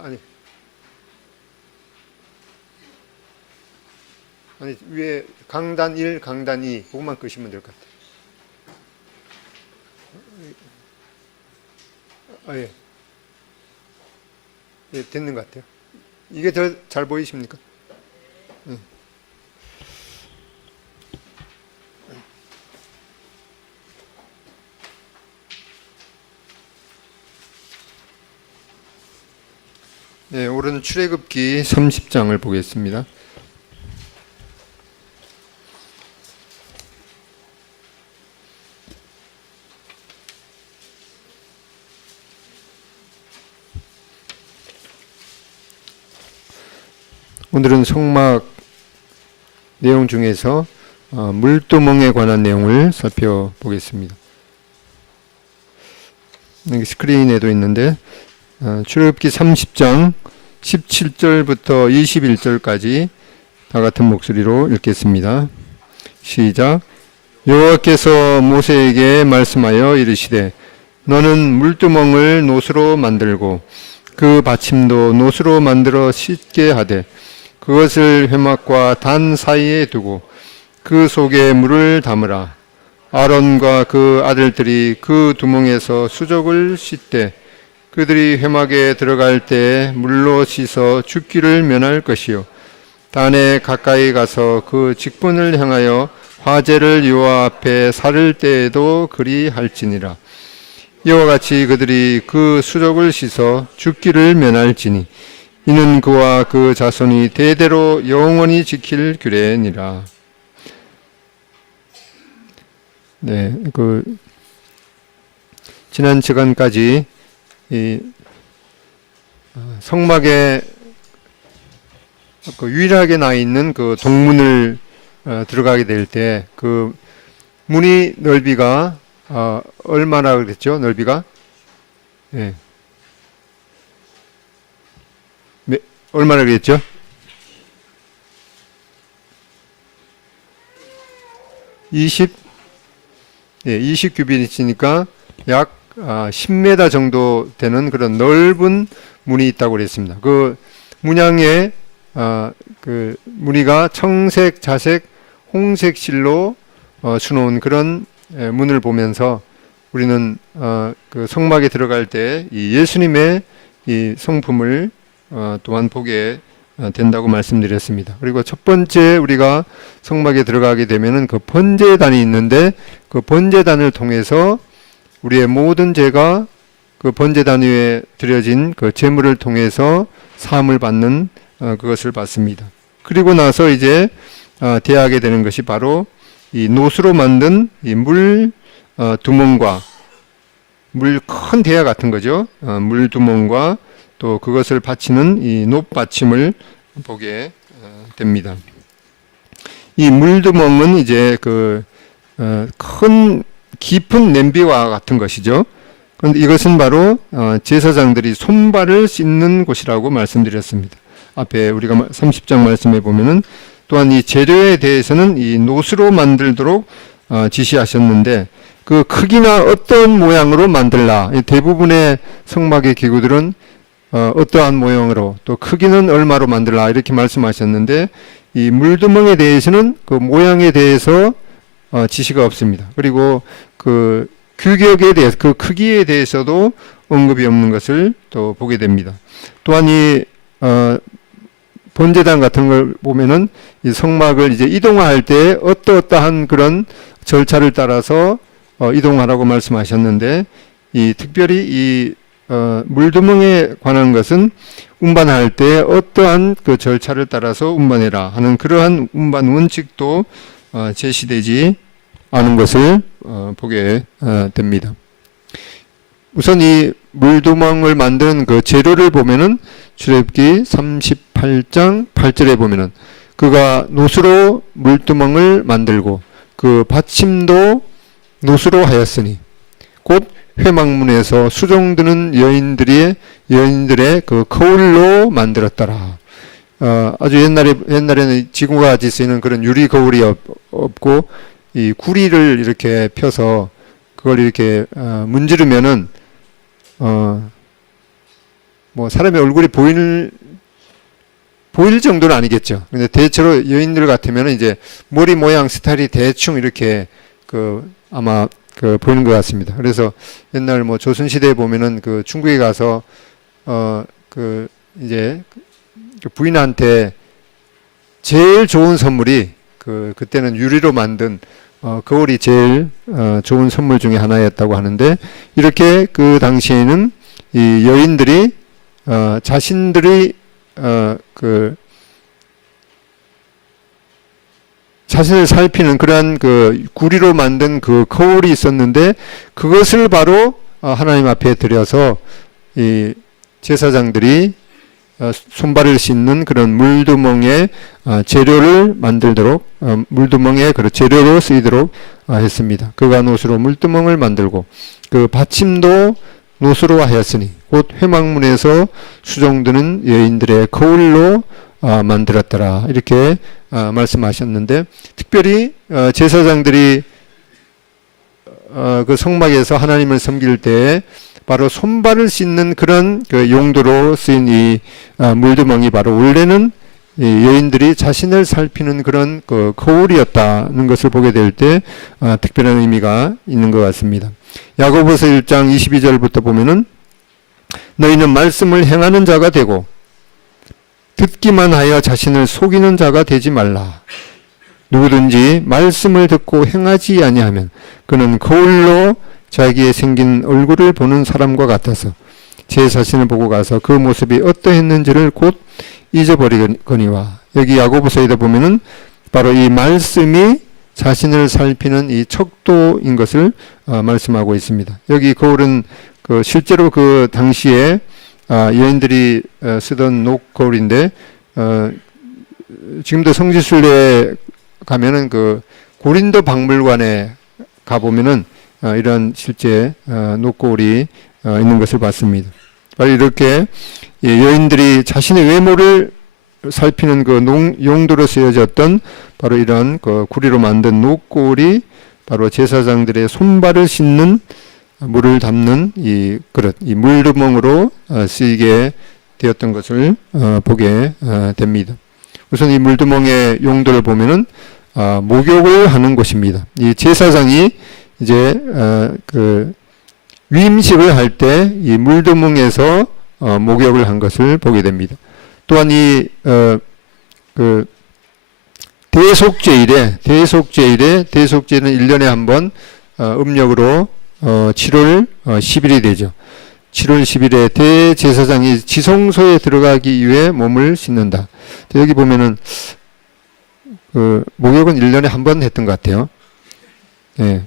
아니, 아니 위에 강단 1, 강단 2 그것만 끄시면 될 것 같아요. 예. 예, 됐는 것 같아요. 이게 더 잘 보이십니까? 예. 네, 올해는 출애굽기 30장을 보겠습니다. 오늘은 성막 내용 중에서 물두멍에 관한 내용을 살펴보겠습니다. 여기 스크린에도 있는데 출애굽기 30장 17절부터 21절까지 다 같은 목소리로 읽겠습니다. 시작. 여호와께서 모세에게 말씀하여 이르시되 너는 물두멍을 노수로 만들고 그 받침도 노수로 만들어 씻게 하되 그것을 회막과 단 사이에 두고 그 속에 물을 담으라. 아론과 그 아들들이 그 두멍에서 수족을 씻되 그들이 회막에 들어갈 때 물로 씻어 죽기를 면할 것이요 단에 가까이 가서 그 직분을 향하여 화제를 여호와 앞에 살을 때에도 그리할지니라. 이와 같이 그들이 그 수족을 씻어 죽기를 면할지니 이는 그와 그 자손이 대대로 영원히 지킬 규례니라. 네, 지난 시간까지 이 성막에 유일하게 나 있는 그 동문을 들어가게 될 때 그 문이 넓이가 얼마나 그랬죠? 넓이가 예. 얼마나 그랬죠? 20규빗이니까 약 10m 정도 되는 그런 넓은 문이 있다고 그랬습니다. 그 문양에 그 무늬가 청색, 자색, 홍색 실로 수놓은 그런 문을 보면서 우리는 그 성막에 들어갈 때 이 예수님의 이 성품을 또한 보게 된다고 말씀드렸습니다. 그리고 첫 번째 우리가 성막에 들어가게 되면은 그 번제단이 있는데 그 번제단을 통해서 우리의 모든 죄가 그 번제단 위에 드려진 그 제물을 통해서 사함을 받는 그것을 받습니다. 그리고 나서 이제 대하게 되는 것이 바로 이 노수로 만든 이 물 두멍과 물 큰 대야 같은 거죠. 물 두멍과 또 그것을 받치는 이 높받침을 보게 됩니다. 이 물두멍은 이제 큰 깊은 냄비와 같은 것이죠. 그런데 이것은 바로 제사장들이 손발을 씻는 곳이라고 말씀드렸습니다. 앞에 우리가 30장 말씀해 보면은 또한 이 재료에 대해서는 이 노수로 만들도록 지시하셨는데 그 크기나 어떤 모양으로 만들라. 대부분의 성막의 기구들은 어떠한 모형으로 또 크기는 얼마로 만들라 이렇게 말씀하셨는데 이 물두멍에 대해서는 그 모양에 대해서 지시가 없습니다. 그리고 그 규격에 대해서 그 크기에 대해서도 언급이 없는 것을 또 보게 됩니다. 또한 이 번제단 같은 걸 보면은 이 성막을 이제 이동할 때 어떠한 그런 절차를 따라서 이동하라고 말씀하셨는데 이 특별히 이 물두멍에 관한 것은 운반할 때 어떠한 그 절차를 따라서 운반해라 하는 그러한 운반 원칙도 제시되지 않은 것을 보게 됩니다. 우선 이 물두멍을 만드는 그 재료를 보면은 출애굽기 38장 8절에 보면은 그가 노수로 물두멍을 만들고 그 받침도 노수로 하였으니 곧 회막문에서 수종드는 여인들의 그 거울로 만들었더라. 아주 옛날에는 지구가 같이 쓰이는 그런 유리 거울이 없고 이 구리를 이렇게 펴서 그걸 이렇게 문지르면은 뭐 사람의 얼굴이 보일 정도는 아니겠죠. 근데 대체로 여인들 같으면 이제 머리 모양 스타일이 대충 이렇게 아마 보이는 것 같습니다. 그래서 옛날 뭐 조선시대에 보면은 중국에 가서 이제 부인한테 제일 좋은 선물이 그때는 유리로 만든 거울이 제일 좋은 선물 중에 하나였다고 하는데, 이렇게 그 당시에는 이 여인들이 자신들이 자신을 살피는 그러한 구리로 만든 거울이 있었는데, 그것을 바로 하나님 앞에 드려서 이 제사장들이 손발을 씻는 그런 물두멍에 재료를 만들도록, 물두멍에 재료로 쓰이도록 했습니다. 그가 노수로 물두멍을 만들고 그 받침도 노수로 하였으니 곧 회막문에서 수종드는 여인들의 거울로 만들었더라, 이렇게 말씀하셨는데, 특별히 제사장들이 그 성막에서 하나님을 섬길 때 바로 손발을 씻는 그런 용도로 쓰인 이 물두멍이 바로 원래는 이 여인들이 자신을 살피는 그런 거울이었다는 것을 보게 될 때 특별한 의미가 있는 것 같습니다. 야고보서 1장 22절부터 보면은 너희는 말씀을 행하는 자가 되고 듣기만 하여 자신을 속이는 자가 되지 말라. 누구든지 말씀을 듣고 행하지 아니하면 그는 거울로 자기의 생긴 얼굴을 보는 사람과 같아서 제 자신을 보고 가서 그 모습이 어떠했는지를 곧 잊어버리거니와. 여기 야고보서에다 보면은 바로 이 말씀이 자신을 살피는 이 척도인 것을 말씀하고 있습니다. 여기 거울은 실제로 그 당시에 여인들이 쓰던 녹거울인데, 지금도 성지순례에 가면은 고린도 박물관에 가보면은 이런 실제 녹거울이 있는 것을 봤습니다. 바로 이렇게 여인들이 자신의 외모를 살피는 용도로 쓰여졌던 바로 이런 구리로 만든 녹거울이 바로 제사장들의 손발을 씻는 물을 담는 이 그릇, 이 물두멍으로 쓰이게 되었던 것을 보게 됩니다. 우선 이 물두멍의 용도를 보면은 목욕을 하는 곳입니다. 이 제사장이 이제 위임식을 할 때 이 물두멍에서 목욕을 한 것을 보게 됩니다. 또한 이 대속제일은 1년에 한 번 음력으로 7월 10일이 되죠. 7월 10일에 대제사장이 지성소에 들어가기 위해 몸을 씻는다. 여기 보면은 목욕은 1년에 한 번 했던 것 같아요. 예.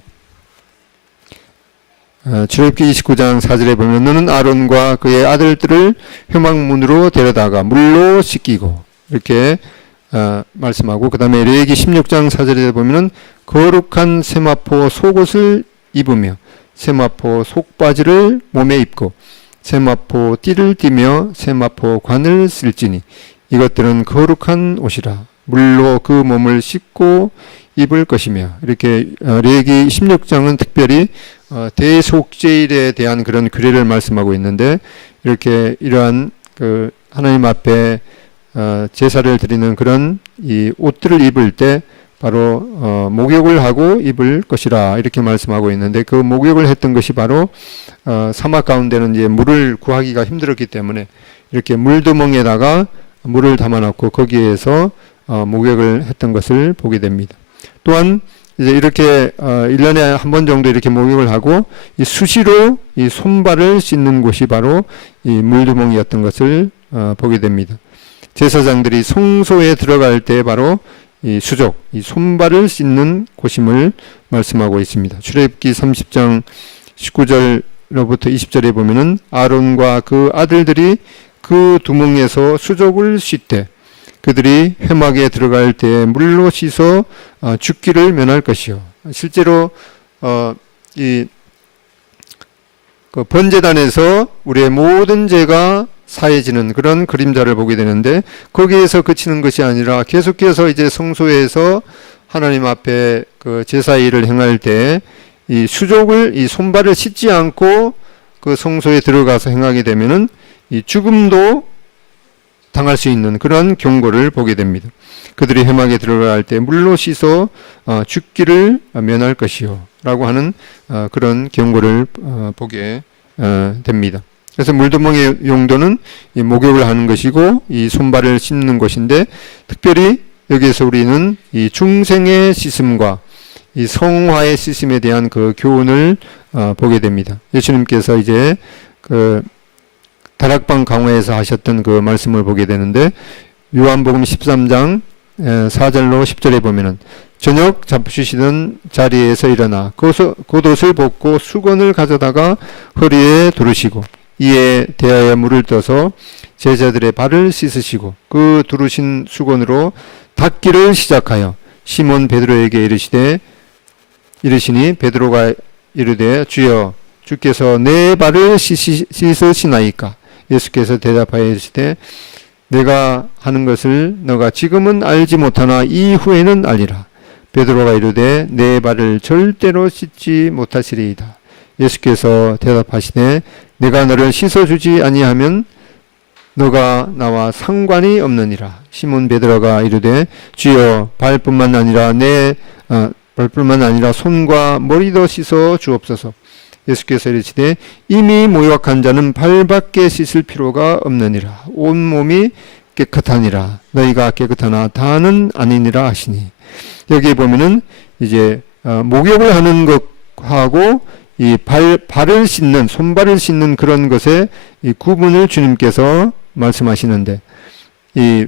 출애굽기 29장 4절에 보면 너는 아론과 그의 아들들을 회막문으로 데려다가 물로 씻기고, 이렇게 말씀하고, 그 다음에 레위기 16장 4절에 보면은 거룩한 세마포 속옷을 입으며 세마포 속바지를 몸에 입고 세마포 띠를 띠며 세마포 관을 쓸지니 이것들은 거룩한 옷이라 물로 그 몸을 씻고 입을 것이며. 이렇게 레위기 16장은 특별히 대속제일에 대한 그런 규례를 말씀하고 있는데, 이렇게 이러한 하나님 앞에 제사를 드리는 그런 이 옷들을 입을 때 바로 목욕을 하고 입을 것이라, 이렇게 말씀하고 있는데, 그 목욕을 했던 것이 바로 사막 가운데는 이제 물을 구하기가 힘들었기 때문에 이렇게 물두멍에다가 물을 담아놓고 거기에서 목욕을 했던 것을 보게 됩니다. 또한 이제 이렇게 1년에 한 번 정도 이렇게 목욕을 하고 이 수시로 이 손발을 씻는 곳이 바로 이 물두멍이었던 것을 보게 됩니다. 제사장들이 성소에 들어갈 때 바로 이 수족, 이 손발을 씻는 곳임을 말씀하고 있습니다. 출애굽기 30장 19절로부터 20절에 보면은 아론과 그 아들들이 그 두멍에서 수족을 씻되 그들이 회막에 들어갈 때 물로 씻어 죽기를 면할 것이요. 실제로 이 번제단에서 우리의 모든 죄가 사해지는 그런 그림자를 보게 되는데, 거기에서 그치는 것이 아니라 계속해서 이제 성소에서 하나님 앞에 제사 일을 행할 때 이 수족을, 이 손발을 씻지 않고 그 성소에 들어가서 행하게 되면은 이 죽음도 당할 수 있는 그런 경고를 보게 됩니다. 그들이 회막에 들어갈 때 물로 씻어 죽기를 면할 것이요 라고 하는 그런 경고를 보게 됩니다. 그래서 물두멍의 용도는 이 목욕을 하는 것이고 이 손발을 씻는 것인데, 특별히 여기에서 우리는 이 중생의 씻음과 이 성화의 씻음에 대한 그 교훈을 보게 됩니다. 예수님께서 이제 그 다락방 강화에서 하셨던 그 말씀을 보게 되는데, 요한복음 13장 4절로 10절에 보면은 저녁 잡수시던 자리에서 일어나 겉옷을 벗고 수건을 가져다가 허리에 두르시고 이에 대하여 물을 떠서 제자들의 발을 씻으시고 그 두르신 수건으로 닦기를 시작하여 시몬 베드로에게 이르시니 베드로가 이르되 주여 주께서 내 발을 씻으시나이까? 예수께서 대답하여 이르시되 내가 하는 것을 너가 지금은 알지 못하나 이후에는 알리라. 베드로가 이르되 내 발을 절대로 씻지 못하시리이다. 예수께서 대답하시되 내가 너를 씻어주지 아니하면 너가 나와 상관이 없느니라. 시몬 베드로가 이르되 주여 발뿐만 아니라 손과 머리도 씻어 주옵소서. 예수께서 이르시되 이미 모욕한 자는 발밖에 씻을 필요가 없느니라. 온 몸이 깨끗하니라. 너희가 깨끗하나 다는 아니니라 하시니. 여기 보면은 이제 목욕을 하는 것하고 이 발을 씻는, 손발을 씻는 그런 것에 이 구분을 주님께서 말씀하시는데, 이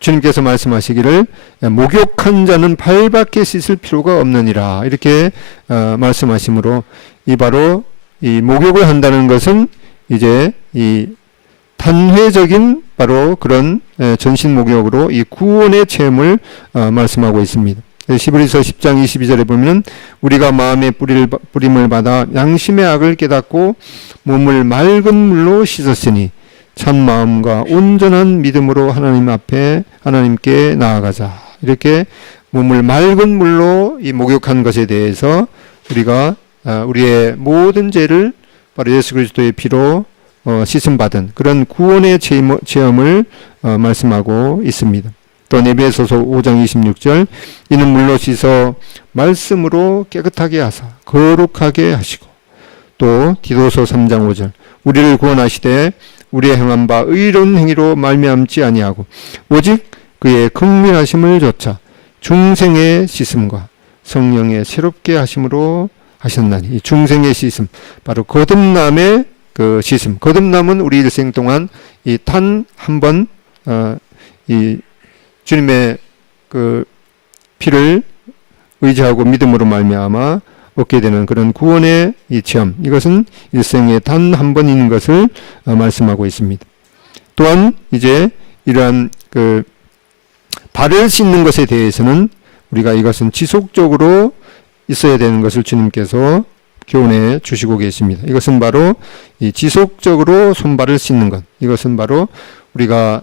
주님께서 말씀하시기를 목욕한 자는 발밖에 씻을 필요가 없느니라 이렇게 말씀하시므로, 이 바로 이 목욕을 한다는 것은 이제 이 단회적인 바로 그런 전신 목욕으로 이 구원의 체험을 말씀하고 있습니다. 히브리서 10장 22절에 보면은 우리가 마음의 뿌림을 받아 양심의 악을 깨닫고 몸을 맑은 물로 씻었으니 참 마음과 온전한 믿음으로 하나님 앞에 하나님께 나아가자. 이렇게 몸을 맑은 물로 이 목욕한 것에 대해서 우리가 우리의 모든 죄를 바로 예수 그리스도의 피로 씻음 받은 그런 구원의 체험을 말씀하고 있습니다. 또 에베소서 5장 26절 이는 물로 씻어 말씀으로 깨끗하게 하사 거룩하게 하시고, 또 디도서 3장 5절 우리를 구원하시되 우리의 행한 바 의로운 행위로 말미암지 아니하고 오직 그의 긍휼하심을 조차 중생의 씻음과 성령의 새롭게 하심으로 하셨나니. 이 중생의 씻음, 바로 거듭남의 그 씻음. 거듭남은 우리 일생 동안 이 단 한 번 이 주님의 그 피를 의지하고 믿음으로 말미암아 얻게 되는 그런 구원의 이 체험, 이것은 일생에 단 한 번 있는 것을 말씀하고 있습니다. 또한 이제 이러한 그 발을 씻는 것에 대해서는 우리가 이것은 지속적으로 있어야 되는 것을 주님께서 교훈해 주시고 계십니다. 이것은 바로 이 지속적으로 손발을 씻는 것, 이것은 바로 우리가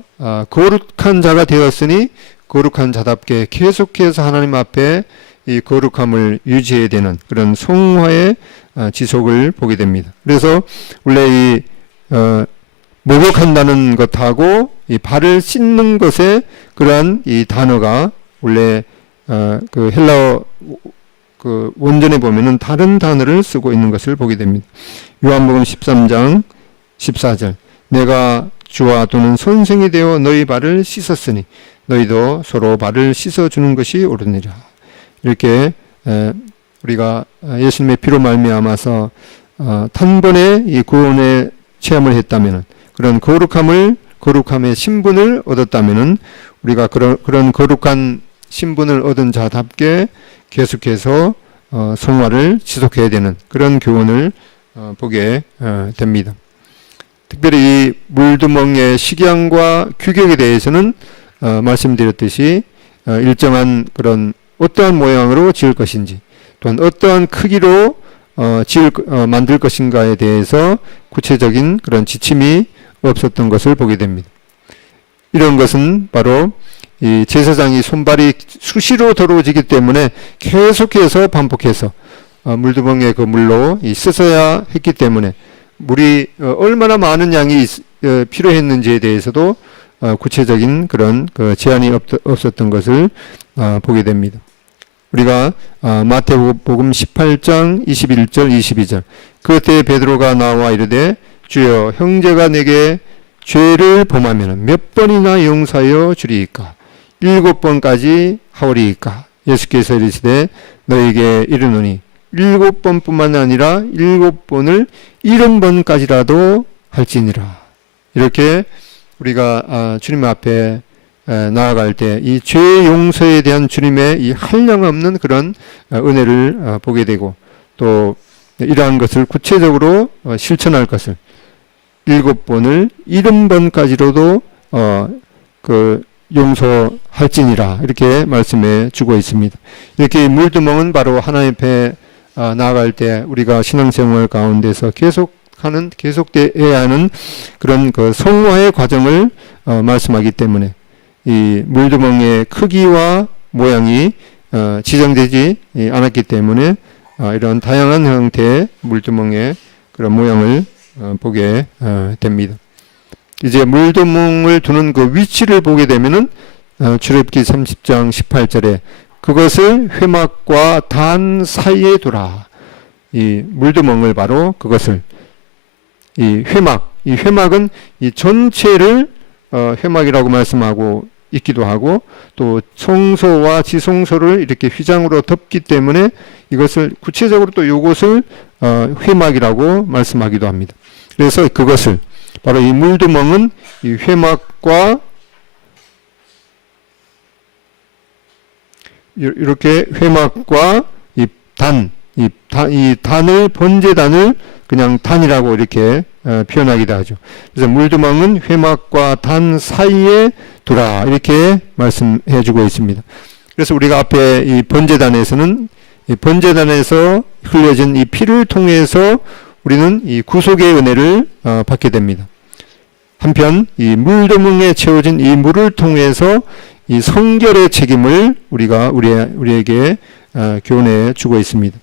거룩한 자가 되었으니 거룩한 자답게 계속해서 하나님 앞에 이 거룩함을 유지해야 되는 그런 성화의 지속을 보게 됩니다. 그래서 원래 이 목욕한다는 것하고 이 발을 씻는 것에 그러한 이 단어가 원래 그 헬라어 그 원전에 보면은 다른 단어를 쓰고 있는 것을 보게 됩니다. 요한복음 13장 14절 내가 주와 또는 선생이 되어 너희 발을 씻었으니 너희도 서로 발을 씻어주는 것이 옳으니라. 이렇게 우리가 예수님의 피로 말미암아서 단번에 이 구원의 체험을 했다면, 그런 거룩함의 신분을 얻었다면 우리가 그런 거룩한 신분을 얻은 자답게 계속해서 성화를 지속해야 되는 그런 교훈을 보게 됩니다. 특별히 이 물두멍의 식양과 규격에 대해서는 말씀드렸듯이 일정한 그런 어떠한 모양으로 지을 것인지, 또한 어떠한 크기로 만들 것인가에 대해서 구체적인 그런 지침이 없었던 것을 보게 됩니다. 이런 것은 바로 이 제사장이 손발이 수시로 더러워지기 때문에 계속해서 반복해서 물두멍의 그 물로 씻어야 했기 때문에 물이 얼마나 많은 양이 필요했는지에 대해서도 구체적인 그런 그 제한이 없었던 것을 보게 됩니다. 우리가 마태복음 18장 21절 22절 그때 베드로가 나와 이르되 주여 형제가 내게 죄를 범하면 몇 번이나 용서하여 주리이까 7번까지 하오리이까 예수께서 이르시되 너에게 이르노니 7번뿐만 아니라 7번을 70번까지라도 할지니라. 이렇게 우리가 주님 앞에 나아갈 때 이 죄 용서에 대한 주님의 이 한량없는 그런 은혜를 보게 되고 또 이러한 것을 구체적으로 실천할 것을 7번을 70번까지로도 그 용서할지니라 이렇게 말씀해 주고 있습니다. 이렇게 물두멍은 바로 하나님 앞에 나아갈 때 우리가 신앙생활 가운데서 계속되어야 하는 그런 그 성화의 과정을 말씀하기 때문에 이 물두멍의 크기와 모양이 지정되지 않았기 때문에 이런 다양한 형태의 물두멍의 그런 모양을 보게 됩니다. 이제 물두멍을 두는 그 위치를 보게 되면은 출애굽기 30장 18절에 그것을 회막과 단 사이에 두라. 이 물두멍을 바로 그것을 이 회막은 이 전체를 회막이라고 말씀하고 있기도 하고 또 성소와 지성소를 이렇게 휘장으로 덮기 때문에 이것을 구체적으로 또 이것을 회막이라고 말씀하기도 합니다. 그래서 그것을 바로 이 물두멍은 이 회막과 이렇게 회막과 이 단을 번제단을 그냥 단이라고 이렇게 표현하기도 하죠. 그래서 물두멍은 회막과 단 사이에 두라 이렇게 말씀해 주고 있습니다. 그래서 우리가 앞에 이 번제단에서는 이 번제단에서 흘려진 이 피를 통해서 우리는 이 구속의 은혜를 받게 됩니다. 한편 이 물두멍에 채워진 이 물을 통해서 이 성결의 책임을 우리에게 교훈해 주고 있습니다.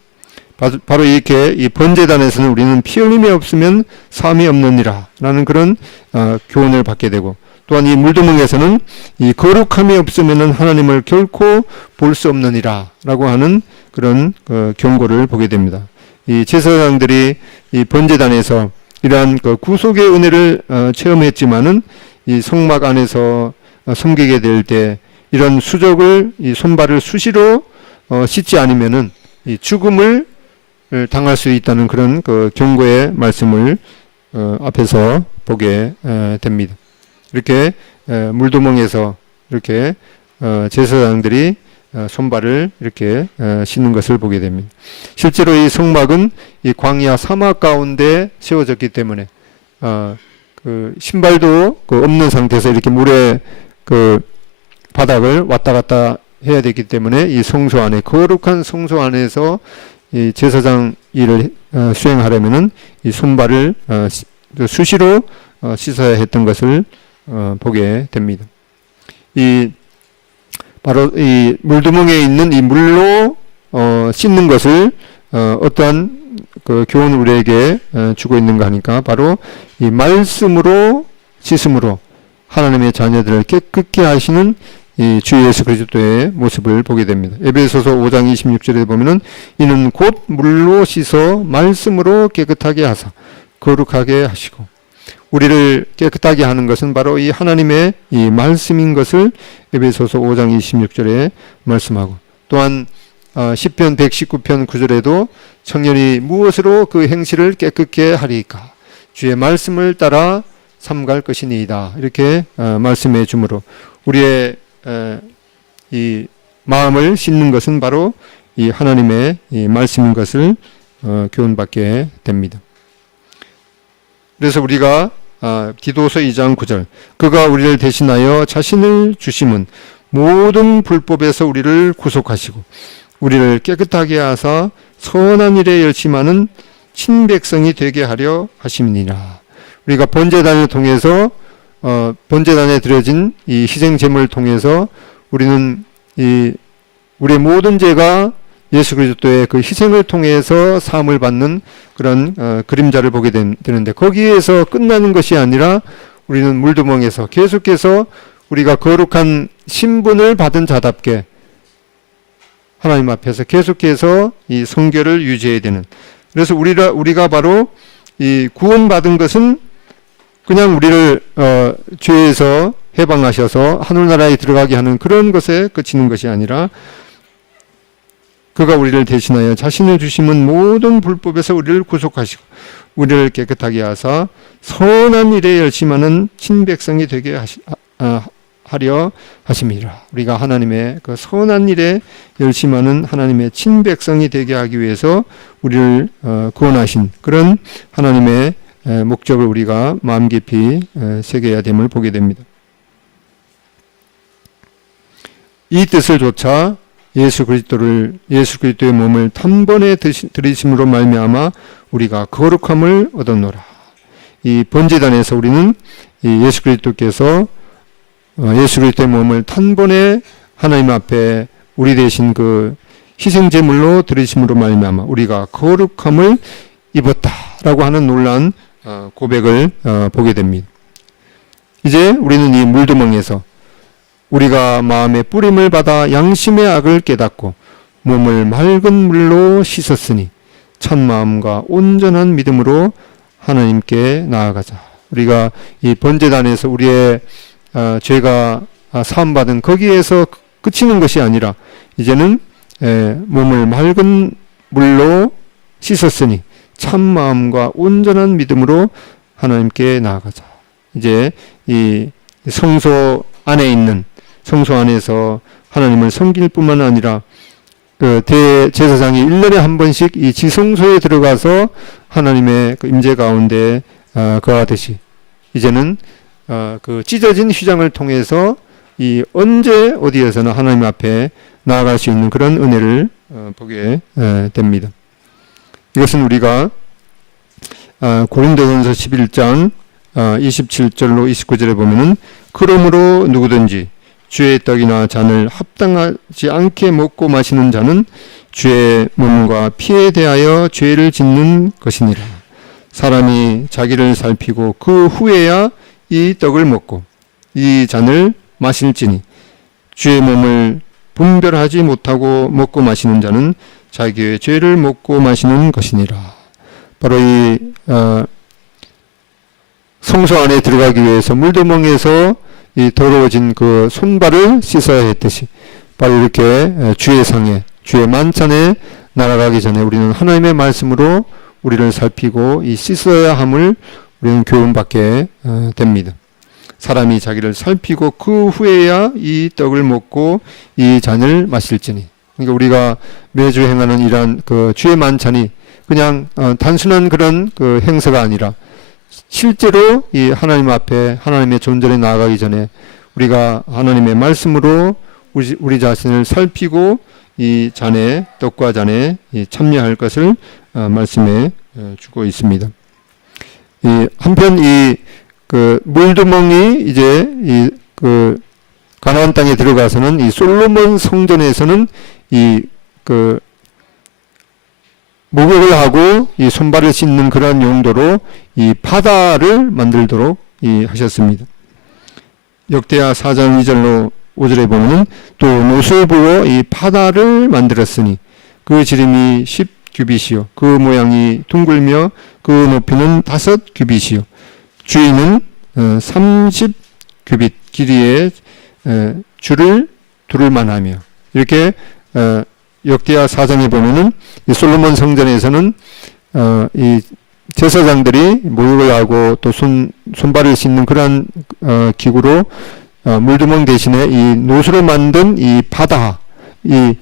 바로 이렇게 이 번제단에서는 우리는 피 흘림이 없으면 사함이 없느니라 라는 그런 교훈을 받게 되고 또한 이 물두멍에서는 이 거룩함이 없으면 하나님을 결코 볼 수 없느니라 라고 하는 그런 경고를 보게 됩니다. 이 제사장들이 이 번제단에서 이러한 그 구속의 은혜를 체험했지만은 이 성막 안에서 섬기게 될 때 이런 수적을 이 손발을 수시로 씻지 않으면은 이 죽음을 당할 수 있다는 그런 그 경고의 말씀을 앞에서 보게 됩니다. 이렇게 물두멍에서 이렇게 제사장들이 손발을 이렇게 씻는 것을 보게 됩니다. 실제로 이 성막은 이 광야 사막 가운데 세워졌기 때문에 그 신발도 그 없는 상태에서 이렇게 물에 그 바닥을 왔다 갔다 해야 되기 때문에 이 성소 안에 거룩한 성소 안에서 이 제사장 일을 수행하려면은 이 손발을 수시로 씻어야 했던 것을 보게 됩니다. 바로 이 물두멍에 있는 이 물로 씻는 것을 어떠한 그 교훈을 우리에게 주고 있는가 하니까 바로 이 말씀으로 씻음으로 하나님의 자녀들을 깨끗게 하시는 이 주 예수 그리스도의 모습을 보게 됩니다. 에베소서 5장 26절에 보면은 이는 곧 물로 씻어 말씀으로 깨끗하게 하사 거룩하게 하시고 우리를 깨끗하게 하는 것은 바로 이 하나님의 이 말씀인 것을 에베소서 5장 26절에 말씀하고 또한 시편 119편 9절에도 청년이 무엇으로 그 행실을 깨끗게 하리까 주의 말씀을 따라 삼갈 것이니이다 이렇게 말씀해 주므로 우리의 이 마음을 씻는 것은 바로 이 하나님의 이 말씀인 것을 교훈받게 됩니다. 그래서 우리가 디도서 2장 9절 그가 우리를 대신하여 자신을 주심은 모든 불법에서 우리를 구속하시고 우리를 깨끗하게 하사 선한 일에 열심하는 친백성이 되게 하려 하심이니라. 우리가 번제단을 통해서 번제단에 드려진 이 희생 제물을 통해서 우리는 우리의 모든 죄가 예수 그리스도의 그 희생을 통해서 사함을 받는 그런 그림자를 보게 되는데, 거기에서 끝나는 것이 아니라 우리는 물두멍에서 계속해서 우리가 거룩한 신분을 받은 자답게 하나님 앞에서 계속해서 이 성결을 유지해야 되는, 그래서 우리가 바로 이 구원받은 것은 그냥 우리를 죄에서 해방하셔서 하늘나라에 들어가게 하는 그런 것에 그치는 것이 아니라, 그가 우리를 대신하여 자신을 주심은 모든 불법에서 우리를 구속하시고 우리를 깨끗하게 하사 선한 일에 열심하는 친백성이 되게 하려 하심이라. 우리가 하나님의 그 선한 일에 열심하는 하나님의 친백성이 되게 하기 위해서 우리를 구원하신 그런 하나님의 목적을 우리가 마음 깊이 새겨야 됨을 보게 됩니다. 이 뜻을 조차 예수 그리스도의 몸을 단번에 들이심으로 말미암아 우리가 거룩함을 얻었노라. 이 번제단에서 우리는 이 예수 그리스도의 몸을 단번에 하나님 앞에 우리 대신 그 희생 제물로 들이심으로 말미암아 우리가 거룩함을 입었다라고 하는 놀라운 고백을 보게 됩니다. 이제 우리는 이 물두멍에서 우리가 마음의 뿌림을 받아 양심의 악을 깨닫고 몸을 맑은 물로 씻었으니 참마음과 온전한 믿음으로 하나님께 나아가자. 우리가 이 번제단에서 우리의 죄가 사함받은 거기에서 그치는 것이 아니라 이제는 몸을 맑은 물로 씻었으니 참마음과 온전한 믿음으로 하나님께 나아가자. 이제 이 성소 안에 있는 성소 안에서 하나님을 섬길 뿐만 아니라 그 대제사장이 1년에 한 번씩 이 지성소에 들어가서 하나님의 그 임재 가운데 거하듯이 이제는 그 찢어진 휘장을 통해서 이 언제 어디에서나 하나님 앞에 나아갈 수 있는 그런 은혜를 보게 됩니다. 이것은 우리가 고린도전서 11장 27절로 29절에 보면은 그러므로 누구든지 주의 떡이나 잔을 합당하지 않게 먹고 마시는 자는 주의 몸과 피에 대하여 죄를 짓는 것이니라. 사람이 자기를 살피고 그 후에야 이 떡을 먹고 이 잔을 마실지니 주의 몸을 분별하지 못하고 먹고 마시는 자는 자기의 죄를 먹고 마시는 것이니라. 바로 이 성소 안에 들어가기 위해서 물두멍에서 이 더러워진 그 손발을 씻어야 했듯이 바로 이렇게 주의 상에 주의 만찬에 날아가기 전에 우리는 하나님의 말씀으로 우리를 살피고 이 씻어야 함을 우리는 교훈받게 됩니다. 사람이 자기를 살피고 그 후에야 이 떡을 먹고 이 잔을 마실지니. 그러니까 우리가 매주 행하는 이러한 그 주의 만찬이 그냥 단순한 그런 그 행사가 아니라 실제로 이 하나님 앞에 하나님의 존재에 나아가기 전에 우리가 하나님의 말씀으로 우리 자신을 살피고 이 잔에 떡과 잔에 참여할 것을 말씀해 주고 있습니다. 한편 이 그 물두멍이 이제 이 그 가나안 땅에 들어가서는 이 솔로몬 성전에서는 이 그 목욕을 하고 이 손발을 씻는 그런 용도로 이 바다를 만들도록 하셨습니다. 역대하 4장 2절로 5절에 보면은 또 노수에 부어 이 바다를 만들었으니 그 지름이 10규빗이요 그 모양이 둥글며 그 높이는 5규빗이요 주위는 30규빗 길이의 줄을 두를 만하며 이렇게 역대하 4장에 보면은 이 솔로몬 성전에서는 이 제사장들이 목욕을 하고 또 손발을 씻는 그러한 기구로 물두멍 대신에 이 노수로 만든 이 바다, 이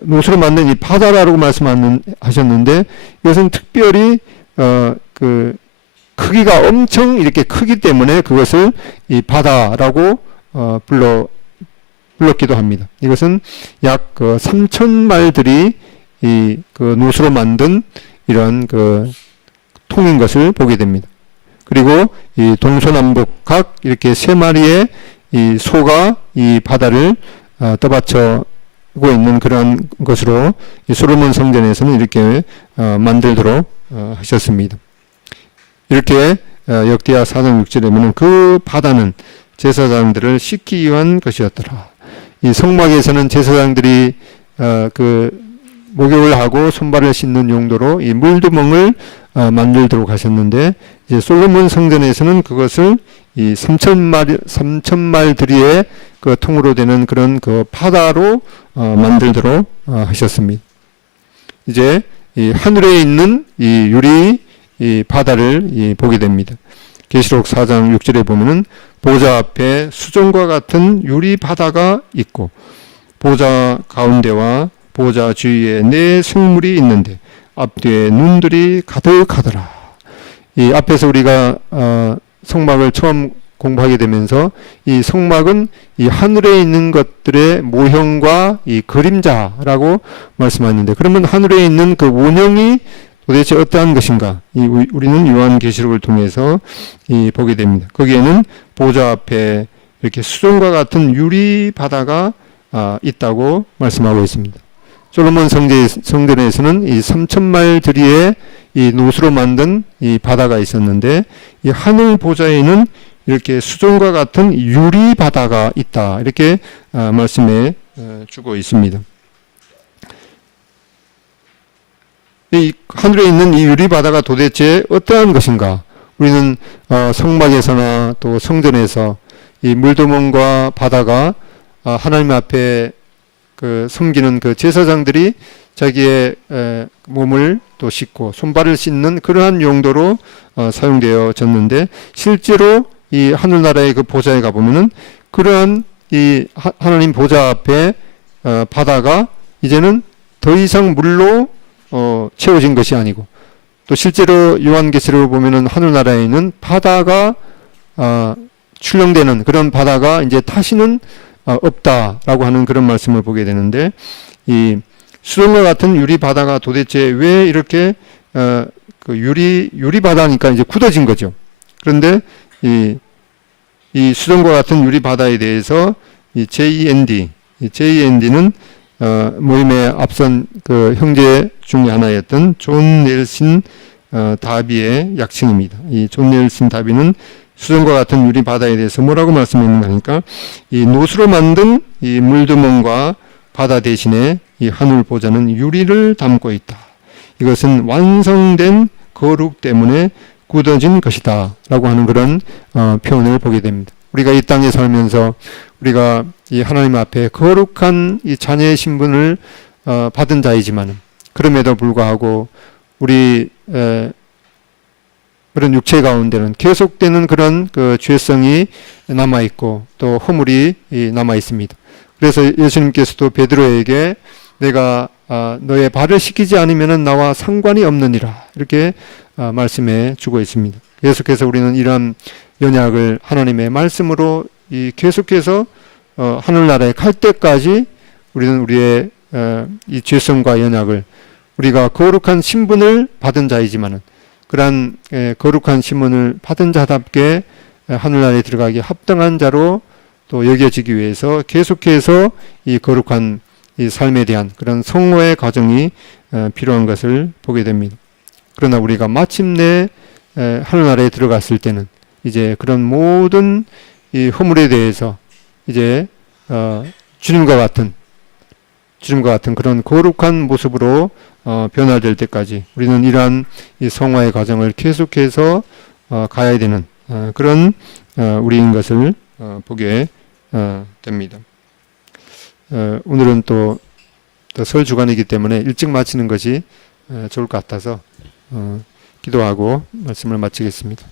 노수로 만든 이 바다라고 말씀하셨는데 이것은 특별히 그 크기가 엄청 이렇게 크기 때문에 그것을 이 바다라고 불렀기도 합니다. 이것은 약 3,000마리들이 이 그 노수로 만든 이런 그 통인 것을 보게 됩니다. 그리고 이 동서남북 각 이렇게 3마리의 이 소가 이 바다를 떠받쳐 있는 그러한 것으로 이 솔로몬 성전에서는 이렇게 만들도록 하셨습니다. 이렇게 역대하 4장 6절에 보면 그 바다는 제사장들을 씻기 위한 것이었더라. 이 성막에서는 제사장들이 그 목욕을 하고 손발을 씻는 용도로 이 물두멍을 만들도록 하셨는데, 이제 솔로몬 성전에서는 그것을 이 3,000마리 들이의 그 통으로 되는 그런 그 바다로 만들도록 하셨습니다. 이제 이 하늘에 있는 이 유리 이 바다를 보게 됩니다. 계시록 4장 6절에 보면은 보좌 앞에 수정과 같은 유리 바다가 있고 보좌 가운데와 보좌 주위에 네 생물이 있는데 앞뒤에 눈들이 가득하더라. 이 앞에서 우리가 성막을 처음 공부하게 되면서 이 성막은 이 하늘에 있는 것들의 모형과 이 그림자라고 말씀하는데, 그러면 하늘에 있는 그 원형이 도대체 어떠한 것인가? 우리는 요한계시록을 통해서 보게 됩니다. 거기에는 보좌 앞에 이렇게 수정과 같은 유리 바다가 있다고 말씀하고 있습니다. 솔로몬 성전에서는 이 3,000마리 들이의 이 노수로 만든 이 바다가 있었는데, 이 하늘 보좌에는 이렇게 수정과 같은 유리 바다가 있다. 이렇게 말씀해 주고 있습니다. 이 하늘에 있는 이 유리 바다가 도대체 어떠한 것인가? 우리는 성막에서나 또 성전에서 이 물두멍과 바다가 하나님 앞에 그 섬기는 그 제사장들이 자기의 몸을 또 씻고 손발을 씻는 그러한 용도로 사용되어졌는데, 실제로 이 하늘나라의 그 보좌에 가보면은 그러한 이 하나님 보좌 앞에 바다가 이제는 더 이상 물로 채워진 것이 아니고, 또 실제로 요한계시록을 보면은 하늘나라에는 바다가 출렁대는 그런 바다가 이제 다시는 없다라고 하는 그런 말씀을 보게 되는데, 이 수정과 같은 유리 바다가 도대체 왜 이렇게 그 유리 바다니까 이제 굳어진 거죠. 그런데 이 수정과 같은 유리 바다에 대해서 이 JEND는 모임에 앞선 그 형제 중에 하나였던 존 넬슨 다비의 약칭입니다. 이 존 넬슨 다비는 수정과 같은 유리 바다에 대해서 뭐라고 말씀했는가 하니까, 이 노수로 만든 이 물두멍과 바다 대신에 이 하늘 보좌는 유리를 담고 있다. 이것은 완성된 거룩 때문에 굳어진 것이다 라고 하는 그런 표현을 보게 됩니다. 우리가 이 땅에 살면서 우리가 이 하나님 앞에 거룩한 이 자녀의 신분을 받은 자이지만, 그럼에도 불구하고 우리 그런 육체 가운데는 계속되는 그런 그 죄성이 남아 있고 또 허물이 남아 있습니다. 그래서 예수님께서도 베드로에게 내가 너의 발을 씻기지 않으면 나와 상관이 없느니라 이렇게 말씀해 주고 있습니다. 계속해서 우리는 이러한 연약을 하나님의 말씀으로 계속해서 하늘나라에 갈 때까지 우리는 우리의 이 죄성과 연약을, 우리가 거룩한 신분을 받은 자이지만은 그러한 거룩한 신분을 받은 자답게 하늘나라에 들어가기 합당한 자로 또 여겨지기 위해서 계속해서 이 거룩한 이 삶에 대한 그런 성호의 과정이 필요한 것을 보게 됩니다. 그러나 우리가 마침내 하늘나라에 들어갔을 때는 이제 그런 모든 이 허물에 대해서 이제 주님과 같은 그런 거룩한 모습으로 변화될 때까지 우리는 이러한 이 성화의 과정을 계속해서 가야 되는 그런 우리인 것을 보게 됩니다. 오늘은 또 설 주간이기 때문에 일찍 마치는 것이 좋을 것 같아서 기도하고 말씀을 마치겠습니다.